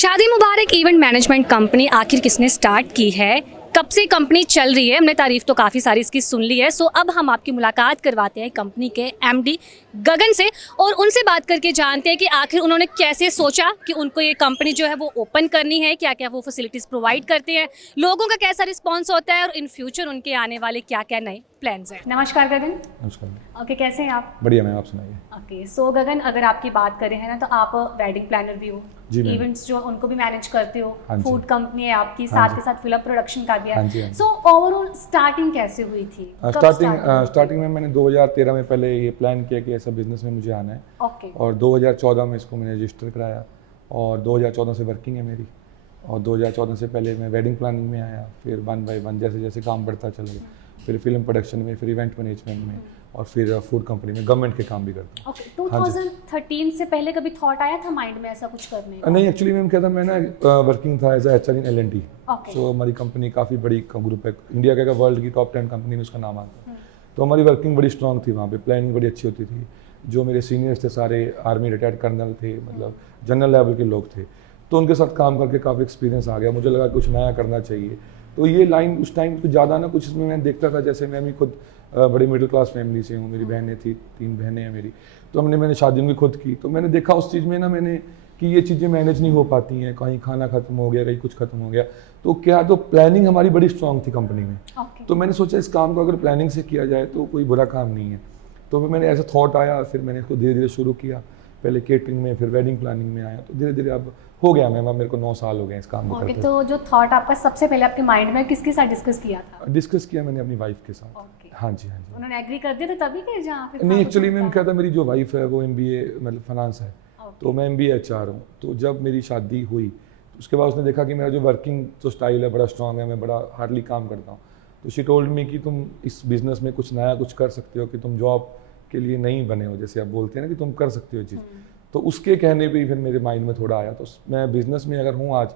शादी मुबारक event management company आखिर किसने स्टार्ट की है, कब से कंपनी चल रही है? हमने तारीफ तो काफ़ी सारी इसकी सुन ली है। सो अब हम आपकी मुलाकात करवाते हैं कंपनी के एमडी गगन से और उनसे बात करके जानते हैं कि आखिर उन्होंने कैसे सोचा कि उनको ये कंपनी जो है वो ओपन करनी है, क्या क्या वो फैसिलिटीज़ प्रोवाइड करते हैं, लोगों का कैसा रिस्पॉन्स होता है और इन फ्यूचर उनके आने वाले क्या क्या नए प्लान्स हैं। नमस्कार गगन। नमस्कार। ओके, कैसे हैं आप? बढ़िया मैम, आप सुनाइए। ओके, सो गगन, अगर आपकी बात करें है ना, तो आप वेडिंग प्लानर भी हो, जी मैम। इवेंट्स जो उनको भी मैनेज करते हो, हाँ जी। फूड कंपनी है आपकी, हाँ साथ के साथ फिल्म प्रोडक्शन का भी हाँ है। जी, हाँ जी। सो ओवरऑल स्टार्टिंग कैसे हुई थी? कब स्टार्टिंग में मैंने 2013 में पहले ये प्लान किया कि ऐसा बिजनेस में मुझे आना है। ओके। और 2014 में इसको मैंने रजिस्टर कराया और 2014 से वर्किंग है मेरी। और 2014 से पहले मैं वेडिंग प्लानिंग में आया, फिर 1 बाय 1 जैसे जैसे काम बढ़ता चला गया, फिर फिल्म प्रोडक्शन में, फिर इवेंट मैनेजमेंट में और फिर फूड कंपनी में गवर्नमेंट के काम भी करता हूँ। ओके, 2013 से पहले कभी थॉट आया था माइंड में ऐसा कुछ करने का? नहीं, एक्चुअली मैम क्या था, मैं ना वर्किंग था एज एचआर इन L&T। ओके। सो हमारी कंपनी काफ़ी बड़ी ग्रुप है, इंडिया का वर्ल्ड की टॉप 10 कंपनी में उसका नाम आता है। तो हमारी वर्किंग बड़ी स्ट्रांग थी वहाँ पे, प्लानिंग बड़ी अच्छी होती थी। जो मेरे सीनियर्स थे सारे आर्मी रिटायर्ड कर्नल थे, मतलब जनरल लेवल के लोग थे, तो उनके साथ काम करके काफ़ी एक्सपीरियंस आ गया। मुझे लगा कुछ नया करना चाहिए। तो ये लाइन उस टाइम कुछ ज़्यादा ना कुछ इसमें मैं देखता था, जैसे मैं भी खुद बड़ी मिडिल क्लास फैमिली से हूँ, मेरी बहनें थी, 3 बहनें हैं मेरी। तो मैंने शादी भी खुद की, तो मैंने देखा उस चीज़ में ना मैंने कि ये चीज़ें मैनेज नहीं हो पाती हैं, कहीं खाना खत्म हो गया, कहीं कुछ खत्म हो गया। तो क्या, तो प्लानिंग हमारी बड़ी स्ट्रांग थी कंपनी में। ओके। तो मैंने सोचा इस काम को अगर प्लानिंग से किया जाए तो कोई बुरा काम नहीं है। तो फिर मैंने ऐसा थॉट आया, फिर मैंने इसको धीरे धीरे शुरू किया, पहले केटरिंग में, फिर वेडिंग प्लानिंग में आया। तो धीरे धीरे अब हो गया मैम, अब मेरे को 9 साल हो गए इस काम को ओके, करते। तो जो थॉट आपका सबसे पहले आपके माइंड में किसके साथ डिस्कस किया था? डिस्कस किया मैंने अपनी वाइफ के साथ। ओके। हाँ जी, हाँ जी। उन्होंने एग्री कर दिया था तभी कि जहाँ पे नहीं, एक्चुअली मैम क्या था, मेरी जो वाइफ है वो MBA मतलब फाइनेंस है, तो मैं MBA HR हूँ। तो जब मेरी शादी हुई तो उसके बाद उसने देखा कि मेरा जो वर्किंग जो स्टाइल है बड़ा स्ट्रांग है, मैं बड़ा हार्डली काम करता हूँ। तो शी टोल्ड मी कि तुम इस बिज़नेस में कुछ नया कुछ कर सकते हो, कि तुम जॉब के लिए नहीं बने हो, जैसे आप बोलते हैं ना कि तुम कर सकते हो चीज़। तो उसके कहने पे ही फिर मेरे माइंड में थोड़ा आया। तो मैं बिज़नेस में अगर हूँ आज,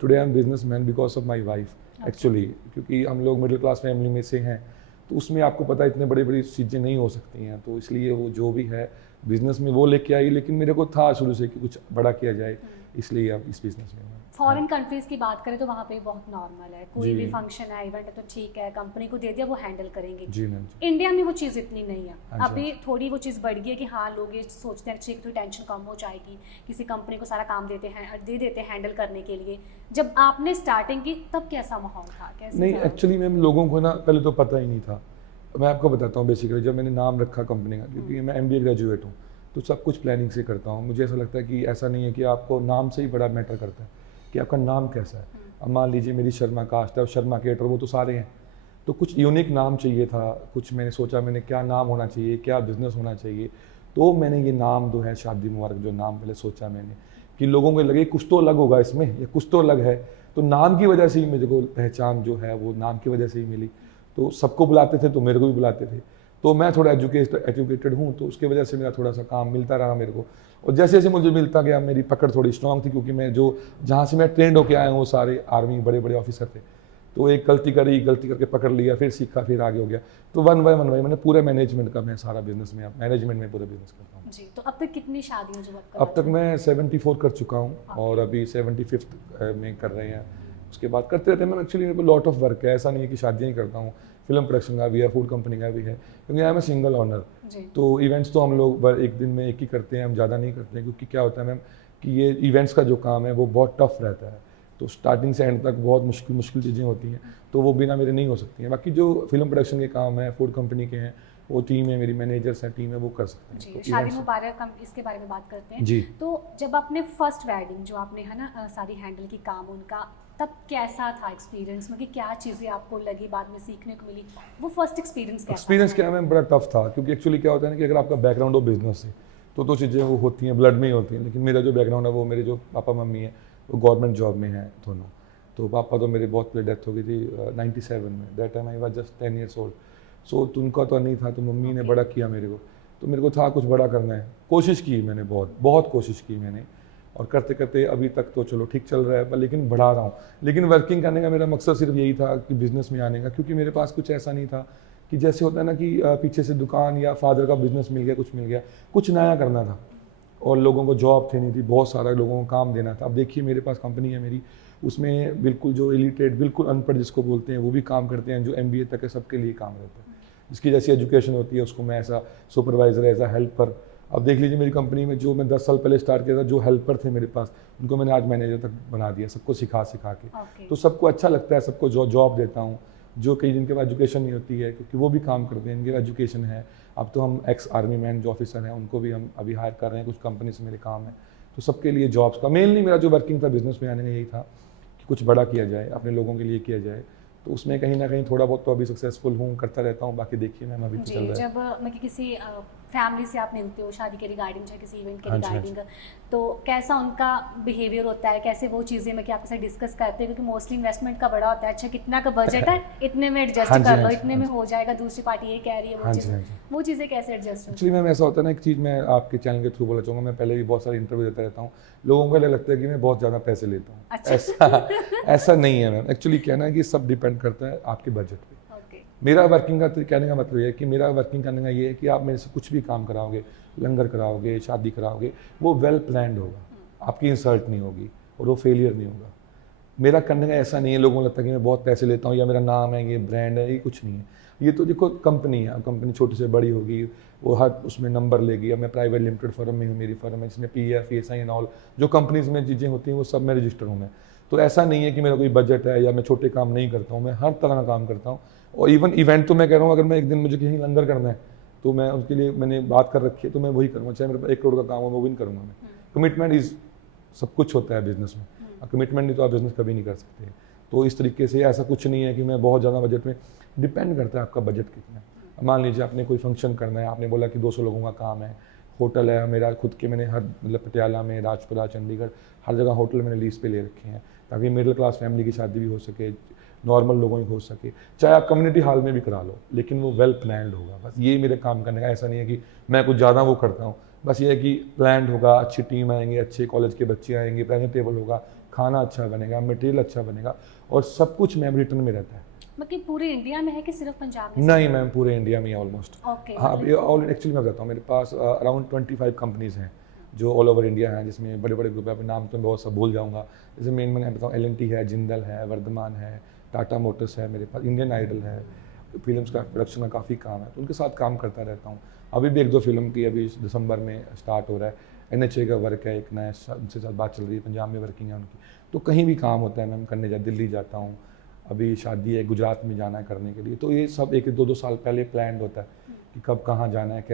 today I am business man because of my wife actually, क्योंकि हम लोग मिडिल क्लास फैमिली में से हैं। तो उसमें आपको पता है इतने बड़ी बड़ी चीज़ें नहीं हो सकती हैं, तो इसलिए वो जो भी है बिज़नेस में वो लेके आई। लेकिन मेरे को था शुरू से कि कुछ बड़ा किया जाए, इसलिए अब इस बिज़नेस में। फॉरेन कंट्रीज की बात करें तो वहाँ पे बहुत नॉर्मल है, कोई जी। भी फंक्शन है, इवेंट है तो ठीक है, कंपनी को दे दिया, वो हैंडल करेंगे। जी मैम। इंडिया में वो चीज़ इतनी नहीं है। हाँ जी। अभी थोड़ी वो चीज़ बढ़ गई है कि हाँ, लोग ये सोचते हैं कि थोड़ी टेंशन कम हो जाएगी, किसी कंपनी को सारा काम दे देते हैं हैंडल करने के लिए। जब आपने स्टार्टिंग की तब कैसा माहौल था, कैसे नहीं, था? एक्चुअली मैम लोगों को ना पहले तो पता ही नहीं था। मैं आपको बताता हूँ बेसिकली, जब मैंने नाम रखा कंपनी का, क्योंकि मैं MBA ग्रेजुएट हूँ, तो सब कुछ प्लानिंग से करता हूँ। मुझे ऐसा लगता है कि ऐसा नहीं है कि आपको नाम से ही बड़ा मैटर करता है कि आपका नाम कैसा है। अब मान लीजिए मेरी शर्मा कास्ट है और शर्मा केटर, वो तो सारे हैं, तो कुछ यूनिक नाम चाहिए था। कुछ मैंने सोचा मैंने क्या नाम होना चाहिए, क्या बिजनेस होना चाहिए। तो मैंने ये नाम जो है शादी मुबारक, जो नाम पहले सोचा मैंने कि लोगों को लगे कुछ तो अलग होगा इसमें, या कुछ तो अलग है। तो नाम की वजह से ही मुझे को पहचान जो है वो नाम की वजह से ही मिली। तो सबको बुलाते थे तो मेरे को भी बुलाते थे। तो मैं थोड़ा एजुकेटेड हूँ, तो उसकी वजह से मेरा थोड़ा सा काम मिलता रहा मेरे को। और जैसे जैसे मुझे मिलता गया मेरी पकड़ थोड़ी स्ट्रांग थी, क्योंकि मैं जो जहाँ से मैं ट्रेंड होके आया हूँ वो सारे आर्मी बड़े बड़े ऑफिसर थे। तो एक गलती करके पकड़ लिया, फिर सीखा, फिर आगे हो गया। तो 1 बाय 1 मैंने पूरे मैनेजमेंट का, मैं सारा बिजनेस में मैनेजमेंट में पूरा बिजनेस करता हूँ जी। तो अब तक कितनी शादियाँ जो अब तक मैं 74 कर चुका हूँ और अभी 75th में कर रहे हैं। उसके बाद करते रहते हैं। मैं एक्चुअली मेरे को लॉट ऑफ वर्क है, ऐसा नहीं है कि शादियाँ ही करता हूँ, फिल्म प्रोडक्शन का भी है, फूड कंपनी का भी है, क्योंकि I am a single owner. तो इवेंट्स तो हम लोग एक दिन में एक ही करते हैं, हम ज़्यादा नहीं करते हैं, क्योंकि क्या होता है मैम कि ये इवेंट्स का जो काम है वो बहुत टफ रहता है। तो स्टार्टिंग से एंड तक बहुत मुश्किल चीज़ें होती हैं, तो वो बिना मेरे नहीं हो सकती हैं। बाकी जो फिल्म प्रोडक्शन के काम है, फूड कंपनी के हैं, वो टीम है मेरी, मैनेजर्स हैं, टीम है, वो कर सकते हैं। जी। तो शादी मुबारक हम इसके बारे में बात करते हैं जी। तो जब आपने फर्स्ट वेडिंग जो आपने है ना सारी हैंडल की काम उनका, तब कैसा था एक्सपीरियंस में, कि क्या चीज़ें आपको लगी, बाद में सीखने को मिली, वो फर्स्ट एक्सपीरियंस क्या मैम बड़ा टफ था, क्योंकि एक्चुअली क्या होता है ना कि अगर आपका बैकग्राउंड हो बिजनेस से तो चीज़ें वो होती हैं, ब्लड में ही होती हैं। लेकिन मेरा जो बैकग्राउंड है वो, मेरे जो पापा मम्मी है वो गवर्नमेंट जॉब में है दोनों। तो पापा तो मेरे बहुत पहले डेथ हो गई थी 97 में, that time I was just 10 years old। सो तो उनका तो नहीं था, तो मम्मी ने बड़ा किया मेरे को। तो मेरे को था कुछ बड़ा करना है, कोशिश की मैंने, बहुत कोशिश की मैंने, और करते करते अभी तक तो चलो ठीक चल रहा है, पर लेकिन बढ़ा रहा हूँ। लेकिन वर्किंग करने का मेरा मकसद सिर्फ यही था कि बिज़नेस में आने का, क्योंकि मेरे पास कुछ ऐसा नहीं था कि जैसे होता है ना कि पीछे से दुकान या फादर का बिजनेस मिल गया, कुछ नया करना था। और लोगों को जॉब थे नहीं थी, बहुत सारा लोगों को काम देना था। अब देखिए मेरे पास कंपनी है मेरी, उसमें बिल्कुल जो इलिटरेट, बिल्कुल अनपढ़ जिसको बोलते हैं वो भी काम करते हैं, जो MBA तक है सबके लिए काम रहता है। जिसकी जैसी एजुकेशन होती है उसको मैं ऐसा सुपरवाइज़र, एज अ हेल्पर। अब देख लीजिए मेरी कंपनी में जो मैं 10 साल पहले स्टार्ट किया था, जो हेल्पर थे मेरे पास, उनको मैंने आज मैनेजर तक बना दिया, सबको सिखा के। तो सबको अच्छा लगता है, सबको जॉब देता हूँ। जो कई जिनके पास एजुकेशन नहीं होती है, क्योंकि वो भी काम करते हैं, इनके पास एजुकेशन है। अब तो हम एक्स आर्मी मैन जो ऑफिसर हैं उनको भी हम अभी हायर कर रहे हैं, कुछ कंपनी से मेरे काम है। तो सबके लिए जॉब्स का मेनली मेरा जो वर्किंग था बिजनेस में आने में यही था कि कुछ बड़ा किया जाए, अपने लोगों के लिए किया जाए। तो उसमें कहीं ना कहीं थोड़ा बहुत तो अभी सक्सेसफुल हूँ, करता रहता हूँ। बाकी देखिए मैम अभी तो चल रहा है। जब मैं किसी फैमिली से आप मिलते हो शादी के रिगार्डिंग या किसी इवेंट के हाँ जी, हाँ रिगार्डिंग, तो कैसा उनका बिहेवियर होता है, कैसे वो चीज़ें मैं आपके साथ डिस्कस करते हैं? क्योंकि मोस्टली इन्वेस्टमेंट का बड़ा होता है, अच्छा कितना का बजट है, इतने में एडजस्ट हाँ जी, कर हाँ लो, जी, इतने में हो जाएगा, दूसरी पार्टी ये कह रही है, हाँ जी, हाँ जी। वो चीज़ें कैसे एडजस्ट होती एक्चुअली मैम ऐसा होता है ना, एक चीज़ मैं आपके चैनल के थ्रू बोलना चाहूँगा, मैं पहले भी बहुत सारे इंटरव्यू देता रहता हूँ, लोगों को लगता है कि मैं बहुत ज़्यादा पैसे लेता हूँ। अच्छा। ऐसा नहीं है मैम। एक्चुअली क्या ना कि सब डिपेंड करता है आपके बजट पे। मेरा वर्किंग का कहने का मतलब ये है कि मेरा वर्किंग करने का ये है कि आप मेरे से कुछ भी काम कराओगे, लंगर कराओगे, शादी कराओगे, वो वेल प्लान्ड होगा, आपकी इंसल्ट नहीं होगी और वो फेलियर नहीं होगा। मेरा करने का ऐसा नहीं है लोगों को लगता है कि मैं बहुत पैसे लेता हूँ या मेरा नाम है, ये ब्रांड है, ये कुछ नहीं है। ये तो देखो कंपनी है, अब कंपनी छोटी से बड़ी होगी, वो हर उसमें नंबर लेगी। अब मैं प्राइवेट लिमिटेड फर्म में हूँ, मेरी फर्म है जिसमें PF, ESI एंड ऑल जो कंपनीज में चीज़ें होती हैं वो सब में रजिस्टर हूँ मैं। तो ऐसा नहीं है कि मेरा कोई बजट है या मैं छोटे काम नहीं करता हूँ, मैं हर तरह का काम करता हूँ। और इवन इवेंट तो मैं कह रहा हूँ, अगर मैं एक दिन मुझे कहीं लंगर करना है तो मैं उसके लिए मैंने बात कर रखी है, तो मैं वही करूँगा, चाहे मेरे पास 1 करोड़ का काम हो मैं वो भी करूँगा। मैं कमिटमेंट इज सब कुछ होता है बिजनेस में, कमिटमेंट नहीं तो आप बिजनेस कभी नहीं कर सकते। तो इस तरीके से ऐसा कुछ नहीं है कि मैं बहुत ज़्यादा बजट में, डिपेंड करता है आपका बजट कितना है। मान लीजिए आपने कोई फंक्शन करना है, आपने बोला कि 200 लोगों का काम है, होटल है मेरा खुद के, मैंने हर मतलब पटियाला में, राजपुरा, चंडीगढ़, हर जगह होटल मैंने लीज पे ले रखे हैं ताकि मिडिल क्लास फैमिली की शादी भी हो सके, नॉर्मल लोगों की हो सके, चाहे आप कम्युनिटी हॉल में भी करा लो, लेकिन वो वेल प्लान्ड होगा। बस ये मेरे काम करने का, ऐसा नहीं है कि मैं कुछ ज़्यादा वो करता हूँ, बस ये है कि प्लान्ड होगा, अच्छी टीम आएंगे, अच्छे कॉलेज के बच्चे आएंगे, प्रेजेंटेबल होगा, खाना अच्छा बनेगा, मटेरियल अच्छा बनेगा और सब कुछ मैम रिटर्न में रहता है। मतलब पूरे इंडिया में है कि सिर्फ पंजाब में? नहीं मैम, पूरे इंडिया में ऑलमोस्ट। ओके। हाँ ऑल एक्चुअली मैं बताता हूँ, मेरे पास अराउंड 25 कंपनीज हैं जो ऑल ओवर इंडिया हैं, जिसमें बड़े बड़े ग्रुप है, अपने नाम तो मैं बहुत सब भूल जाऊँगा। जैसे मेन मैं बताऊँ, L&T है, जिंदल है, वर्धमान है, टाटा मोटर्स है, मेरे पास इंडियन आइडल है, फिल्म्स का प्रोडक्शन का काफ़ी काम है, तो उनके साथ काम करता रहता हूँ। अभी भी 1-2 फिल्म की अभी दिसंबर में स्टार्ट हो रहा है, NHA का वर्क है, एक नया उनसे साथ बात चल रही है, पंजाब में वर्किंग है उनकी। तो कहीं भी काम होता है मैम करने दिल्ली जाता हूँ, अभी शादी है गुजरात में जाना है करने के लिए, तो ये सब 1-2 साल पहले प्लान्ड होता है कि कब कहाँ जाना है,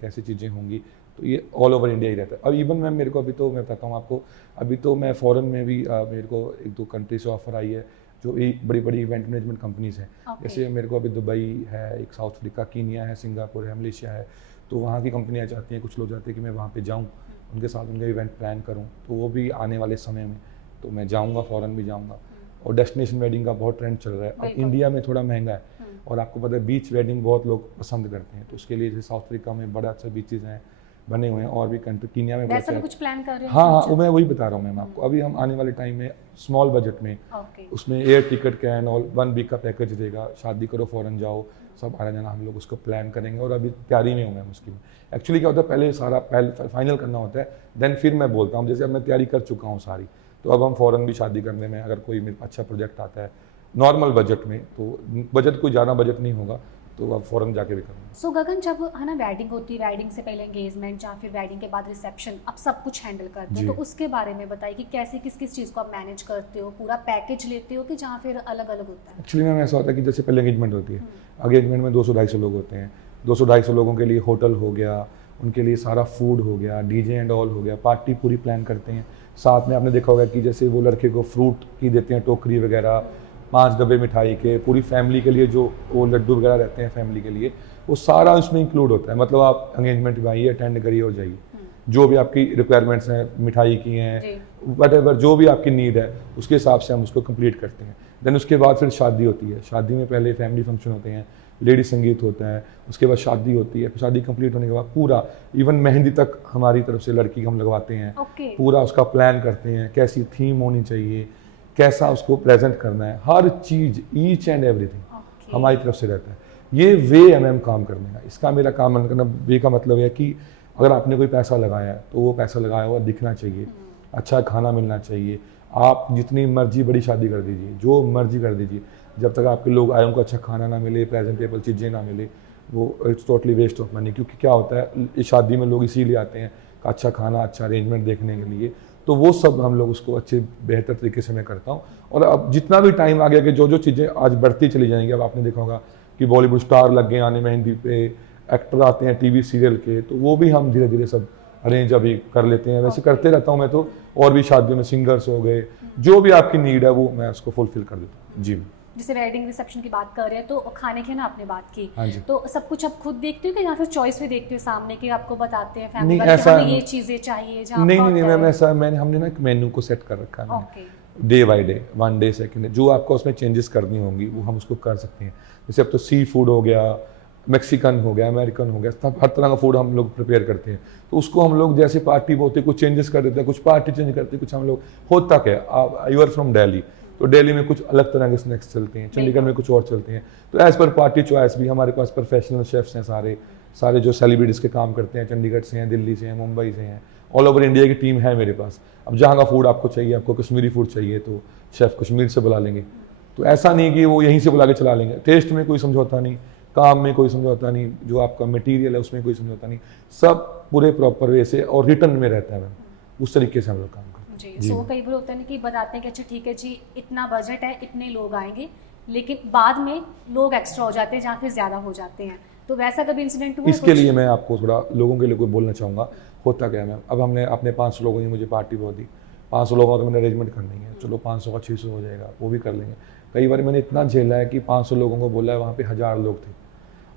कैसे चीज़ें होंगी। तो ये ऑल ओवर इंडिया ही रहता है। अब इवन मैम मेरे को अभी तो मैं बताता हूँ आपको, अभी तो मैं फ़ॉरेन में भी मेरे को 1-2 कंट्री से ऑफर आई है, जो बड़ी बड़ी इवेंट मैनेजमेंट कंपनीज़ हैं। जैसे मेरे को अभी दुबई है, एक साउथ अफ्रीका, कीनिया है, सिंगापुर है, मलेशिया है, तो वहाँ की कंपनियाँ चाहती हैं, कुछ लोग चाहते हैं कि मैं वहाँ पे जाऊँ, उनके साथ उनका इवेंट प्लान करूँ, तो वो भी आने वाले समय में तो मैं जाऊँगा, फ़ॉरेन भी जाऊँगा। और डेस्टिनेशन वेडिंग का बहुत ट्रेंड चल रहा है। अब इंडिया में थोड़ा महंगा है और आपको पता है बीच वेडिंग बहुत लोग पसंद करते हैं, तो उसके लिए जैसे साउथ अफ्रीका में बड़ा अच्छा बीचेज हैं बने हुए हैं, और भी कंट्री कीनिया में वैसा भी कुछ प्लान कर रहे हैं? हाँ, वो मैं वही बता रहा हूँ मैम आपको। अभी हम आने वाले टाइम में स्मॉल बजट में उसमें एयर टिकट का एंड ऑल 1 वीक का पैकेज देगा, शादी करो फ़ॉरेन जाओ, सब आना जाना हम लोग उसको प्लान करेंगे। और अभी तैयारी में हूँ मैम उसकी। एक्चुअली क्या होता है, पहले सारा फाइनल करना होता है, देन फिर मैं बोलता हूँ। जैसे अब मैं तैयारी कर चुका हूँ सारी, तो अब हम फ़ॉरेन भी शादी करने में, अगर कोई मेरे अच्छा प्रोजेक्ट आता है नॉर्मल बजट में, तो बजट कोई ज़्यादा बजट नहीं होगा, तो अब फ़ॉरेन जाके भी करूँगा। सो गगन, जब है ना वेडिंग होती है, वेडिंग से पहले एंगेजमेंट या फिर वेडिंग के बाद रिसेप्शन, आप सब कुछ हैंडल करते हो, तो उसके बारे में बताइए कि कैसे किस चीज़ को आप मैनेज करते हो, पूरा पैकेज लेते हो कि जहाँ फिर अलग अलग होता है? एक्चुअली मैम ऐसा होता है कि जैसे पहले एंगेजमेंट होती है, एंगेजमेंट में 200-250 लोग होते हैं, 200-250 लोगों के लिए होटल हो गया, उनके लिए सारा फूड हो गया, DJ एंड ऑल हो गया, पार्टी पूरी प्लान करते हैं। साथ में आपने देखा होगा कि जैसे वो लड़के को फ्रूट की देते हैं, टोकरी वगैरह, 5 डब्बे मिठाई के, पूरी फैमिली के लिए जो वो लड्डू वगैरह रहते हैं फैमिली के लिए, वो सारा उसमें इंक्लूड होता है। मतलब आप एंगेजमेंट में आइए, अटेंड करिए और जाइए, जो भी आपकी रिक्वायरमेंट्स हैं, मिठाई की हैं, वटएवर जो भी आपकी नीड है, उसके हिसाब से हम उसको कंप्लीट करते हैं। देन उसके बाद फिर शादी होती है। शादी में पहले फैमिली फंक्शन होते हैं, लेडी संगीत होता है, उसके बाद शादी होती है। शादी कंप्लीट होने के बाद पूरा इवन मेहंदी तक हमारी तरफ से लड़की को हम लगवाते हैं। पूरा उसका प्लान करते हैं, कैसी थीम होनी चाहिए, कैसा उसको प्रेजेंट करना है, हर चीज़, ईच एंड एवरीथिंग हमारी तरफ से रहता है। ये वे है मैम काम करने का। इसका मेरा काम करना, वे का मतलब है कि अगर आपने कोई पैसा लगाया है तो वो पैसा लगाया हुआ दिखना चाहिए, अच्छा खाना मिलना चाहिए। आप जितनी मर्जी बड़ी शादी कर दीजिए, जो मर्जी कर दीजिए, जब तक आपके लोग आए उनको अच्छा खाना ना मिले, प्रेजेंटेबल चीज़ें ना मिले, वो it's totally waste of money. क्योंकि क्या होता है, इस शादी में लोग इसीलिए आते हैं कि अच्छा खाना, अच्छा अरेंजमेंट देखने के लिए। तो वो सब हम लोग उसको अच्छे बेहतर तरीके से मैं करता हूँ। और अब जितना भी टाइम आ गया कि जो जो चीज़ें आज बढ़ती चली जाएंगी, अब आपने देखा होगा कि बॉलीवुड स्टार लग गए आने मेहंदी पे, एक्टर आते हैं टीवी सीरियल के, तो वो भी हम धीरे धीरे सब अरेंज अभी कर लेते हैं। वैसे करते रहता हूँ मैं तो, और भी शादियों में सिंगर्स हो गए, जो भी आपकी नीड है वो मैं उसको फुलफिल कर देता हूँ। जी। जैसे वेडिंग रिसेप्शन की बात कर रहे हैं तो खाने की ना आपने बात की, हाँ जी। तो सब कुछ आप खुद देखते हो कि या फिर चॉइस भी देखते हो सामने कि आपको बताते हैं फैमिली नहीं, वाले कि ऐसा हमें ये चीजें चाहिए जहाँ नहीं आपका नहीं नहीं होता मैम, है? ऐसा हमने ना एक मेन्यू को सेट कर रखा है okay, day by day, 1 day, second day, जो आपको उसमें चेंजेस करनी होंगी वो हम उसको कर सकते हैं। जैसे अब तो सी फूड हो गया, मैक्सिकन हो गया, अमेरिकन हो गया, सब हर तरह का फूड हम लोग प्रिपेयर करते हैं। तो उसको हम लोग जैसे पार्टी होती है कुछ चेंजेस कर देते हैं, कुछ पार्टी चेंज करते हैं, कुछ हम लोग होता क्या, यू आर फ्रॉम दिल्ली तो दिल्ली में कुछ अलग तरह के स्नैक्स चलते हैं, चंडीगढ़ में कुछ और चलते हैं। तो एज पर पार्टी चॉइस भी हमारे पास प्रोफेशनल शेफ्स हैं, सारे जो सेलिब्रिटीज़ के काम करते हैं, चंडीगढ़ से हैं, दिल्ली से हैं, मुंबई से हैं, ऑल ओवर इंडिया की टीम है मेरे पास। अब जहाँ का फूड आपको चाहिए, आपको कश्मीरी फूड चाहिए तो शेफ़ कश्मीर से बुला लेंगे। तो ऐसा नहीं कि वो यहीं से बुला के चला लेंगे। टेस्ट में कोई समझौता नहीं, काम में कोई समझौता नहीं, जो आपका मटेरियल है उसमें कोई समझौता नहीं, सब पूरे प्रॉपर वे से और रिटर्न में रहता है मैम, उस तरीके से हम लोग काम करते हैं। जी। सो कई बार होता है ना कि बताते हैं कि अच्छा ठीक है जी, इतना बजट है, इतने लोग आएंगे, लेकिन बाद में लोग एक्स्ट्रा हो जाते हैं जहाँ फिर ज़्यादा हो जाते हैं। तो वैसा कभी इंसिडेंट हुआ? इसके लिए मैं आपको थोड़ा लोगों के लिए कोई बोलना चाहूँगा। होता क्या है मैम, अब हमने अपने 500 लोगों की मुझे पार्टी बहुत दी, 500 लोगों का तो मैंने अरेंजमेंट करनी है, चलो 500 का 600 हो जाएगा, वो भी कर लेंगे। कई बार मैंने इतना झेला है कि 500 लोगों को बोला है, वहाँ पे 1000 लोग थे।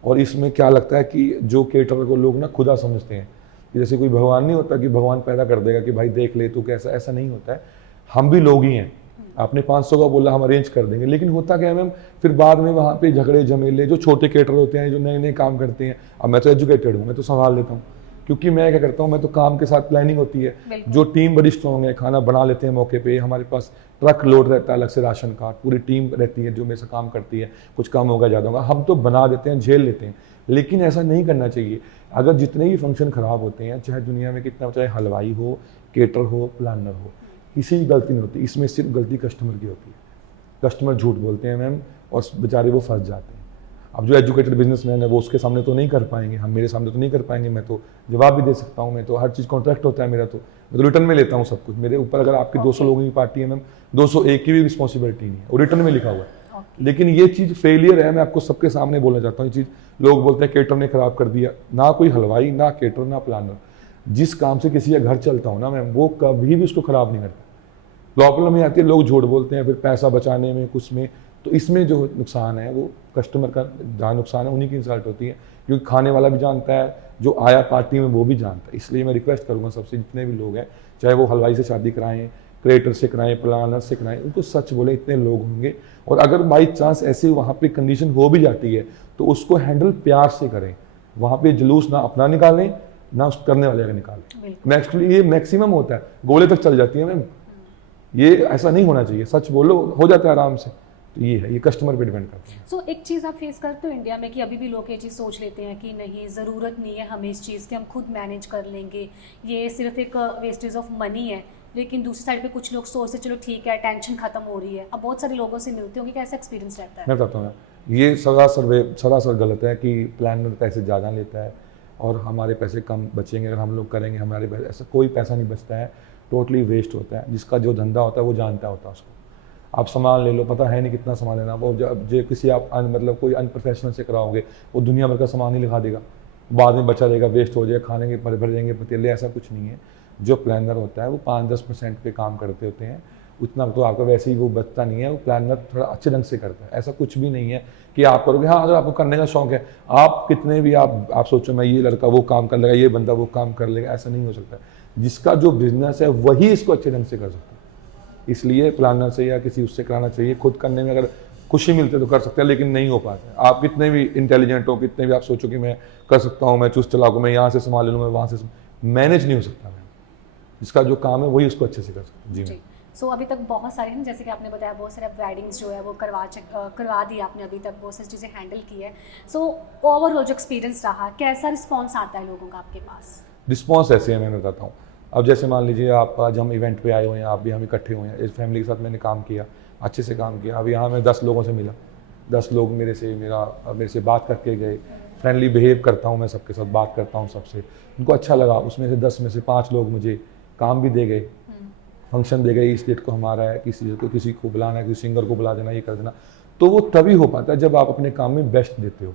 और इसमें क्या लगता है कि जो केटरर को लोग ना खुदा समझते हैं, कि जैसे कोई भगवान नहीं होता कि भगवान पैदा कर देगा कि भाई देख ले तू कैसा, ऐसा नहीं होता है। हम भी लोग ही हैं, आपने 500 का बोला हम अरेंज कर देंगे, लेकिन होता क्या है मैम, फिर बाद में वहाँ पे झगड़े झमेले, जो छोटे केटर होते हैं जो नए नए काम करते हैं। अब मैं तो एजुकेटेड हूँ, मैं तो संभाल लेता हूँ, क्योंकि मैं क्या करता हूँ, मैं तो काम के साथ प्लानिंग होती है। जो टीम बड़ी स्ट्रॉन्ग है, खाना बना लेते हैं मौके पे, हमारे पास ट्रक लोड रहता है अलग से, राशन कार्ड, पूरी टीम रहती है जो मेरे से काम करती है। कुछ कम होगा ज़्यादा होगा, हम तो बना देते हैं, झेल लेते हैं। लेकिन ऐसा नहीं करना चाहिए। अगर जितने भी फंक्शन खराब होते हैं, चाहे दुनिया में कितना, चाहे हलवाई हो, केटर हो, प्लानर हो, किसी की गलती नहीं होती, इसमें सिर्फ गलती कस्टमर की होती है। कस्टमर झूठ बोलते हैं मैम, और बेचारे वो फंस जाते हैं। अब जो एजुकेटेड बिजनेसमैन है वो उसके सामने तो नहीं कर पाएंगे, हम मेरे सामने तो नहीं कर पाएंगे। मैं तो जवाब भी दे सकता हूँ, मैं तो हर चीज़ कॉन्ट्रैक्ट होता है मेरा, तो मैं तो रिटर्न में लेता हूँ सब कुछ। मेरे ऊपर अगर आपकी 200 लोगों की पार्टी है मैम, 201 की भी रिस्पॉन्सिबिलिटी नहीं है, वो रिटर्न में लिखा हुआ है। लेकिन ये चीज़ फेलियर है, मैं आपको सबके सामने बोलना चाहता हूँ। ये चीज़ लोग बोलते हैं केटर ने खराब कर दिया, ना कोई हलवाई, ना केटर, ना प्लानर। जिस काम से किसी का घर चलता हो ना मैम, वो कभी भी उसको खराब नहीं करता। प्रॉब्लम ये आती है, लोग झूठ बोलते हैं फिर पैसा बचाने में, कुछ में। तो इसमें जो नुकसान है वो कस्टमर का जहाँ नुकसान है, उन्हीं की इंसल्ट होती है, क्योंकि खाने वाला भी जानता है, जो आया पार्टी में वो भी जानता है। इसलिए मैं रिक्वेस्ट करूँगा सबसे, जितने भी लोग हैं, चाहे वो हलवाई से शादी कराएं, क्रिएटर से कराएं, प्लानर से कराएं, उनको सच बोले, इतने लोग होंगे। और अगर बाई चांस ऐसे वहाँ पे कंडीशन हो भी जाती है तो उसको हैंडल प्यार से करें। वहाँ पे जुलूस ना अपना निकालें, ना उस करने वाले का निकालें। एक्चुअली ये मैक्सिमम होता है, गोले तक चल जाती है मैम। ये ऐसा नहीं होना चाहिए, सच बोलो, हो जाता है आराम से। तो ये है, ये कस्टमर पे डिपेंड करता है। सो एक चीज़ आप फेस करते हो इंडिया में कि अभी भी लोग ये चीज़ सोच लेते हैं कि नहीं, ज़रूरत नहीं है हमें इस चीज़ की, हम खुद मैनेज कर लेंगे, ये सिर्फ एक वेस्टेज ऑफ मनी है। लेकिन दूसरी साइड पे कुछ लोग सोचते चलो ठीक है, टेंशन खत्म हो रही है। अब बहुत सारे लोगों से मिलते होंगे, कैसा एक्सपीरियंस रहता है? मैं बताता हूँ, ये सरासर गलत है कि प्लानर पैसे ज़्यादा लेता है और हमारे पैसे कम बचेंगे अगर हम लोग करेंगे। हमारे ऐसा कोई पैसा नहीं बचता है, टोटली वेस्ट होता है। जिसका जो धंधा होता है वो जानता होता है उसको। आप सामान ले लो, पता है नहीं कितना सामान लेना, वो जो किसी आप मतलब कोई अनप्रोफेशनल से कराओगे, वो दुनिया भर का सामान ही लिखा देगा, बाद में बचा रहेगा, वेस्ट हो जाएगा, खाने के भर जाएंगे पतीले। ऐसा कुछ नहीं है। जो प्लानर होता है वो 5-10% पे काम करते होते हैं, उतना तो आपका वैसे ही वो बचता नहीं है। वो प्लानर थोड़ा अच्छे ढंग से करता है। ऐसा कुछ भी नहीं है कि आप करोगे। हाँ, अगर आपको करने का शौक है, आप कितने भी आप सोचो मैं ये लड़का वो काम कर लेगा, ये बंदा वो काम कर लेगा, ऐसा नहीं हो सकता। जिसका जो बिजनेस है वही इसको अच्छे ढंग से कर सकता है। इसलिए प्लानर से या किसी उससे कराना चाहिए। खुद करने में अगर खुशी मिलती तो कर सकते हैं, लेकिन नहीं हो पाता है। आप कितने भी इंटेलिजेंट हो, कितने भी आप सोचो कि मैं कर सकता हूँ, मैं चुस्त चलाऊँ, मैं यहाँ से संभाल लूँगा, वहाँ से मैनेज नहीं हो सकता। जिसका जो काम है वही उसको अच्छे से कर सकते हैं। जी। सो अभी तक बहुत सारे हैं, जैसे कि आपने बताया बहुत सारे वेडिंग्स जो है वो करवा दी आपने, अभी तक बहुत सारी चीज़ें हैंडल की है। सो ओवरऑल जो एक्सपीरियंस रहा, कैसा रिस्पॉन्स आता है लोगों का आपके पास? रिस्पॉन्स ऐसे है, मैं बताता हूँ। अब जैसे मान लीजिए आप आज हम इवेंट पे आए हुए हैं, आप भी हम इकट्ठे हुए हैं, इस फैमिली के साथ मैंने काम किया, अच्छे से काम किया। अब यहाँ मैं 10 लोगों से मिला, 10 लोग मेरे से बात करके गए, फ्रेंडली बिहेव करता हूँ, मैं सबके साथ बात करता हूँ सबसे, उनको अच्छा लगा। उसमें से 10 में से 5 लोग मुझे काम भी दे गए, फंक्शन दे गए, इस डेट को हमारा है, किसी को बुलाना है, किसी सिंगर को बुला देना, ये कर देना। तो वो तभी हो पाता है जब आप अपने काम में बेस्ट देते हो।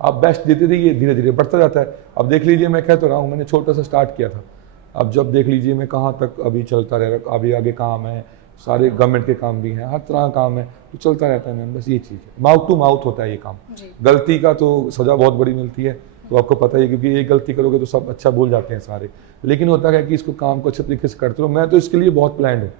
आप बेस्ट देते थे, ये धीरे धीरे बढ़ता जाता है। अब देख लीजिए, मैं कह तो रहा हूँ, मैंने छोटा सा स्टार्ट किया था, अब जब देख लीजिए मैं कहाँ तक अभी चलता रह रहा, अभी आगे काम है, सारे गवर्नमेंट के काम भी हैं, हर तरह का काम है, तो चलता रहता है मैम। बस ये चीज़ है, माउथ टू माउथ होता है ये काम। गलती का तो सज़ा बहुत बड़ी मिलती है, तो आपको पता ही है, क्योंकि एक गलती करोगे तो सब अच्छा भूल जाते हैं सारे। लेकिन होता है कि इसको काम को अच्छे तरीके से करते रहो। मैं तो इसके लिए बहुत प्लान्ड हूँ।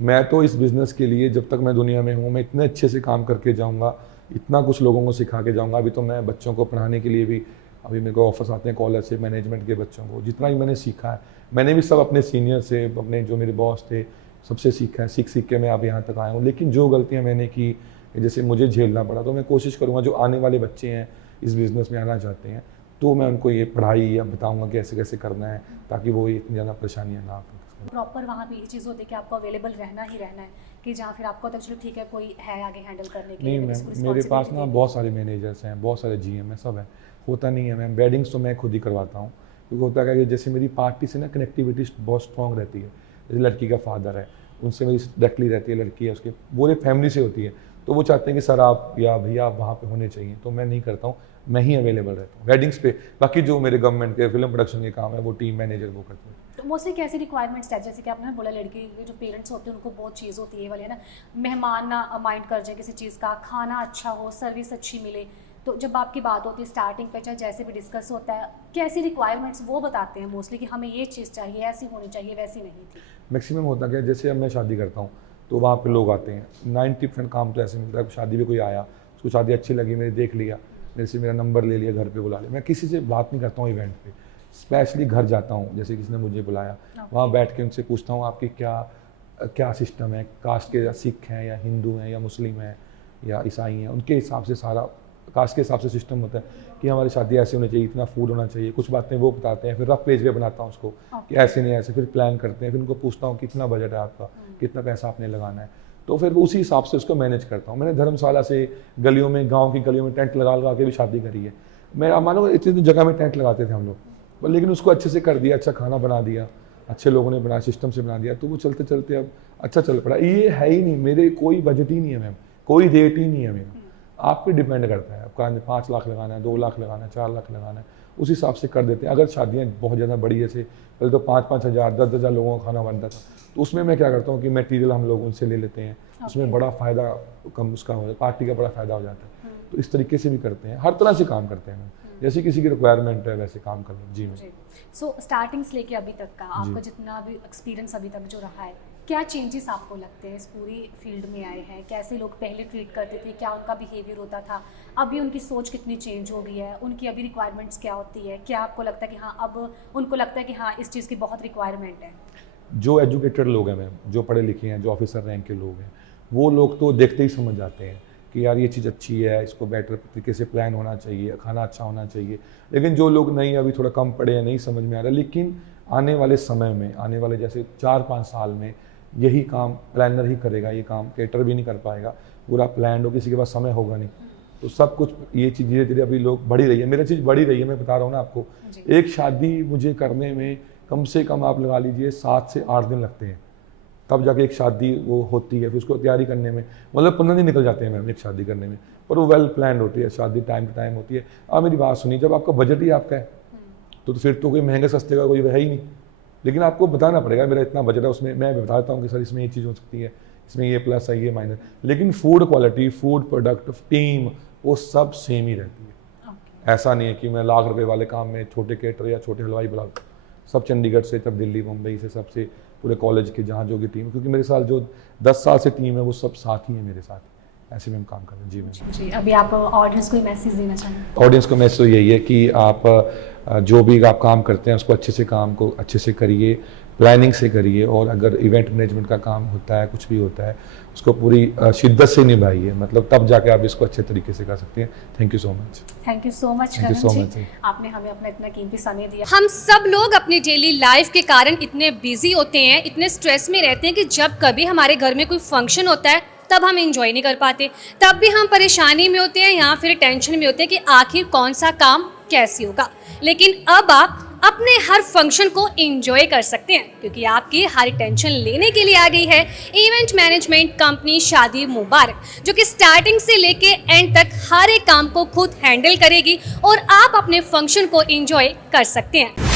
मैं तो इस बिज़नेस के लिए जब तक मैं दुनिया में हूँ, मैं इतने अच्छे से काम करके जाऊँगा, इतना कुछ लोगों को सिखा के जाऊँगा। अभी तो मैं बच्चों को पढ़ाने के लिए भी, अभी मेरे को ऑफर्स आते हैं कॉलेज से, मैनेजमेंट के बच्चों को। जितना भी मैंने सीखा है, मैंने भी सब अपने सीनियर से, अपने जो मेरे बॉस थे, सबसे सीखा है। सीख के मैं अब यहाँ तक आया हूँ। लेकिन जो गलतियाँ मैंने की, जैसे मुझे झेलना पड़ा, तो मैं कोशिश करूँगा जो आने वाले बच्चे हैं, इस बिज़नेस में आना चाहते हैं, तो मैं उनको ये पढ़ाई या बताऊँगा कि ऐसे कैसे करना है, ताकि वो इतनी ज़्यादा परेशानियाँ ना आए। प्रॉपर वहाँ पे ये चीज़ होती है कि आपको अवेलेबल रहना ही रहना है, कि जहाँ फिर आपको तो चलो ठीक है, कोई है आगे हैंडल करने के लिए। नहीं मैम, मेरे पास ना बहुत सारे मैनेजर्स हैं, बहुत सारे GM हैं, सब हैं। होता नहीं है मैम, वेडिंग्स तो मैं खुद ही करवाता हूँ, क्योंकि होता है कि जैसे मेरी पार्टी से ना कनेक्टिविटी बहुत स्ट्रॉन्ग रहती है। जैसे लड़की का फादर है, उनसे मेरी डायरेक्टली रहती है, लड़की है उसके पूरे फैमिली से होती है, तो वो चाहते हैं कि सर आप या भैया आप वहाँ पे होने चाहिए, तो मैं नहीं करता हूँ, मैं ही अवेलेबल रहता हूँ वेडिंग्स पे। बाकी जो मेरे गवर्नमेंट के फिल्म प्रोडक्शन के काम है, वो टीम मैनेजर वो करते हैं। तो मोस्टली कैसी रिक्वायरमेंट्स है, जैसे कि आपने बोला लड़की के जो पेरेंट्स होते हैं उनको बहुत चीज़ होती है वाली है ना, मेहमान ना माइंड कर जाए किसी चीज़ का, खाना अच्छा हो, सर्विस अच्छी मिले। तो जब आपकी बात होती है स्टार्टिंग पे, चाहे जैसे भी डिस्कस होता है, कैसी रिक्वायरमेंट्स वो बताते हैं मोस्टली कि हमें ये चीज़ चाहिए, ऐसी होनी चाहिए, वैसी नहीं थी? मैक्सिमम होता क्या है, जैसे अब मैं शादी करता हूँ तो वहाँ पे लोग आते हैं, 90% काम तो ऐसे मिलता है। शादी में कोई आया, उसको शादी अच्छी लगी, मैंने देख लिया, मेरे से मेरा नंबर ले लिया, घर पे बुला लिया। मैं किसी से बात नहीं करता हूँ इवेंट पे, स्पेशली घर जाता हूँ, जैसे किसी ने मुझे बुलाया, वहाँ बैठ के उनसे पूछता हूँ आपकी क्या सिस्टम है, कास्ट के, सिख हैं या हिंदू हैं या मुस्लिम हैं या ईसाई हैं, उनके हिसाब से सारा कास्ट के हिसाब से सिस्टम होता है कि हमारी शादी ऐसे होनी चाहिए, इतना फूड होना चाहिए, कुछ बातें वो बताते हैं। फिर रफ पेज पे बनाता हूँ उसको कि ऐसे नहीं ऐसे, फिर प्लान करते हैं। फिर उनको पूछता हूँ कितना बजट है आपका, कितना पैसा आपने लगाना है, तो फिर उसी हिसाब से उसको मैनेज करता हूँ। मैंने धर्मशाला से गलियों में, गाँव की गलियों में टेंट लगा के भी शादी करी है। मैं मानो इतनी जगह में टेंट लगाते थे हम लोग, लेकिन उसको अच्छे से कर दिया, अच्छा खाना बना दिया, अच्छे लोगों ने बनाया, सिस्टम से बना दिया, तो वो चलते चलते अब अच्छा चल पड़ा। ये है ही नहीं, मेरे कोई बजट ही नहीं है मैम, कोई रेट ही नहीं है मेरा। आप पे डिपेंड करता है, आपका 5 लाख लगाना है, 2 लाख लगाना है, 4 लाख लगाना है, उस हिसाब से कर देते हैं। अगर शादियाँ बहुत ज़्यादा बड़ी, जैसे पहले तो 5-5 हज़ार 10-10 हज़ार लोगों का खाना बनता था, तो उसमें मैं क्या करता हूँ कि मटेरियल हम लोग उनसे ले लेते हैं, उसमें बड़ा फ़ायदा कम उसका हो जाता है, पार्टी का बड़ा फ़ायदा हो जाता है। तो इस तरीके से भी करते हैं, हर तरह से काम करते हैं, जैसे किसी की रिक्वायरमेंट है वैसे काम कर लो। जी मैम। सो स्टार्टिंग से लेके अभी तक का आपका जितना भी एक्सपीरियंस अभी तक जो रहा है, क्या चेंजेस आपको लगते हैं इस पूरी फील्ड में आए हैं? कैसे लोग पहले ट्रीट करते थे, क्या उनका बिहेवियर होता था, अभी उनकी सोच कितनी चेंज हो गई है, उनकी अभी रिक्वायरमेंट्स क्या होती है? क्या आपको लगता है कि हाँ अब उनको लगता है कि हाँ इस चीज़ की बहुत रिक्वायरमेंट है? जो एजुकेटेड लोग हैं मैम, जो पढ़े लिखे हैं, जो ऑफिसर रैंक के लोग हैं, वो लोग तो देखते ही समझ जाते हैं कि यार ये चीज़ अच्छी है, इसको बेटर तरीके से प्लान होना चाहिए, खाना अच्छा होना चाहिए। लेकिन जो लोग नहीं, अभी थोड़ा कम पढ़े हैं, नहीं समझ में आ रहा, लेकिन आने वाले समय में, आने वाले जैसे 4-5 साल में यही काम प्लानर ही करेगा, ये काम केटर भी नहीं कर पाएगा। पूरा प्लान हो, किसी के पास समय होगा नहीं, तो सब कुछ ये चीज़ धीरे धीरे अभी लोग बढ़ी रही है, मेरा चीज़ बढ़ी रही है। मैं बता रहा हूँ ना आपको, एक शादी मुझे करने में कम से कम आप लगा लीजिए 7 से 8 दिन लगते हैं, तब जाके एक शादी वो होती है। फिर उसको तैयारी करने में मतलब 15 दिन निकल जाते हैं मैम एक शादी करने में, पर वो वेल प्लान होती है शादी, टाइम टू टाइम होती है। आप मेरी बात सुनिए, जब आपका बजट ही आपका है तो फिर तो कोई महंगे सस्ते का कोई है ही नहीं, लेकिन आपको बताना पड़ेगा मेरा इतना बजट है, उसमें मैं बताता हूँ कि सर इसमें ये चीज़ हो सकती है, इसमें ये प्लस है, ये माइनस। लेकिन food quality, food product, team, वो सब सेम ही रहती है। ऐसा नहीं है कि मैं लाख रुपए वाले काम में छोटे केटर या छोटे हलवाई बुला, सब चंडीगढ़ से, तब दिल्ली, मुंबई से, सबसे पूरे कॉलेज के जहाँ जो की टीम, क्योंकि मेरे साथ जो 10 साल से टीम है वो सब साथ ही है मेरे साथ, ऐसे में हम काम कर रहे हैं। जी मैम। जी, अभी आप ऑडियंस को मैसेज देना चाहेंगे? ऑडियंस को मैसेज तो यही है कि आप जो भी आप काम करते हैं उसको अच्छे से करिए, प्लानिंग से करिए, और अगर इवेंट मैनेजमेंट का काम होता है, कुछ भी होता है, उसको पूरी शिद्दत से निभाइए, मतलब तब जाके आप इसको अच्छे तरीके से कर सकते हैं। Thank you so much. Thank you so much Thank you Gagan so ji, much, ji. आपने हमें अपना इतना कीमती समय दिया। हम सब लोग अपनी डेली लाइफ के कारण इतने बिजी होते हैं, इतने स्ट्रेस में रहते हैं कि जब कभी हमारे घर में कोई फंक्शन होता है तब हम इंजॉय नहीं कर पाते, तब भी हम परेशानी में होते हैं या फिर टेंशन में होते हैं कि आखिर कौन सा काम कैसे होगा। लेकिन अब आप अपने हर फंक्शन को एंजॉय कर सकते हैं, क्योंकि आपकी हर टेंशन लेने के लिए आ गई है इवेंट मैनेजमेंट कंपनी शादी मुबारक, जो कि स्टार्टिंग से लेके एंड तक हर एक काम को खुद हैंडल करेगी और आप अपने फंक्शन को एंजॉय कर सकते हैं।